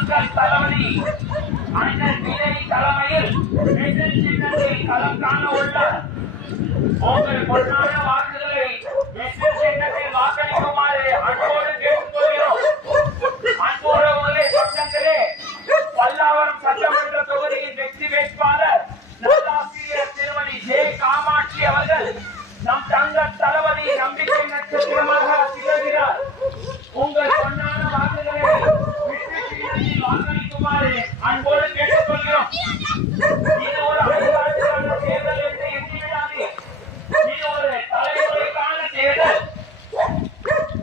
மக்கள் தளபதி அண்ணன் விஜய் தலைமையில் விசில் சின்னத்தில் களம் காண உள்ளார். உங்கள் பொன்னான வாக்குகளை விசில் சின்னத்தில் வாக்களிக்குமாறு அன்போடு கேட்டுக்கொள்கிறோம். அன்புறவுகளே, சொந்தங்களே, பல்லாவரம் சட்டமன்ற தொகுதியின் வெற்றி வேட்பாளர் நல்லாசிரியர் திருமதி ஜே காமாட்சி அவர்கள் நம் தங்க தளபதி நம்பிக்கை நட்சத்திரமாக திகழ்கிறார். உங்கள் பொன்னான வாக்குகளை விசில் சின்னத்தில் வாக்களிக்குமாறு அன்போடு கேட்டுக்கொள்கிறோம். இது ஒரு அதிகாரத்திற்கான தேர்தல் என்று எண்ணிவிடாதே. இது ஒரு தலைமுறைக்கான தேர்தல்.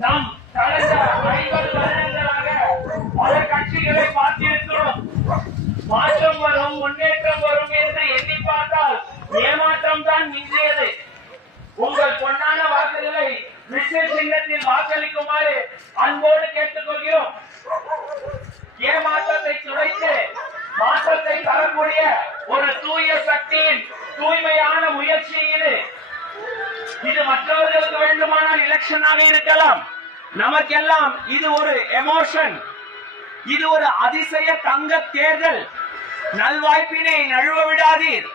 நாம் கடந்த 50 வருடங்களாக பல கட்சிகளை பார்த்திருக்கிறோம். மாற்றம் வரும், முன்னேற்றம் வரும் என்று எண்ணி பார்த்தால் ஏமாற்றம் தான் மிஞ்சியது. உங்கள் பொன்னான வாக்குகளை விசில் சின்னத்தில் வாக்களிக்குமாறு அன்போடு கேட்டுக்கொள்கிறோம். ஏமாற்றத்தை துடைத்து மாற்றத்தை தரக்கூடிய ஒரு தூய சக்தியின் தூய்மையான முயற்சி இது. இது மற்றவர்களுக்கு வேண்டுமானால் எலெக்ஷனாக இருக்கலாம். நமக்கெல்லாம் இது ஒரு எமோஷன். இது ஒரு அதிசய தங்க தேர்தல். நல்வாய்ப்பினை நழுவ விடாதீர்.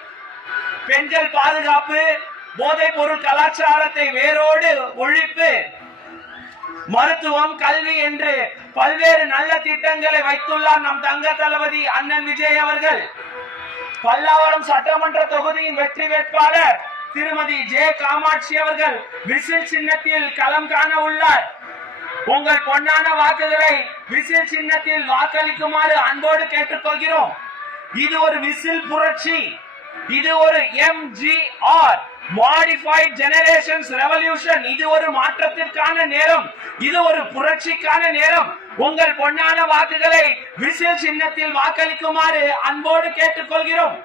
பெண்கள் பாதுகாப்பு, போதைப் பொருள் கலாச்சாரத்தை வேரோடு ஒழிப்பு, மருத்துவம், கல்வி என்று பல்வேறு நல்ல திட்டங்களை வைத்துள்ளார் நம் தங்க தளபதி அண்ணன் விஜய் அவர்கள். பல்லாவரம் சட்டமன்ற தொகுதியின் வெற்றி வேட்பாளர் திருமதி ஜே காமாட்சி அவர்கள் விசில் சின்னத்தில் களம் காண உள்ளார். உங்கள் பொன்னான வாக்குகளை விசில் சின்னத்தில் வாக்களிக்குமாறு அன்போடு கேட்டுக்கொள்கிறோம். இது ஒரு விசில் புரட்சி. இது ஒரு MGR மாடிஃபைட் ஜெனரேஷன்ஸ் ரெவல்யூஷன். இது ஒரு மாற்றத்திற்கான நேரம். இது ஒரு புரட்சிக்கான நேரம். உங்கள் பொன்னான வாக்குகளை விசில் சின்னத்தில் வாக்களிக்குமாறு அன்போடு கேட்டுக்கொள்கிறோம்.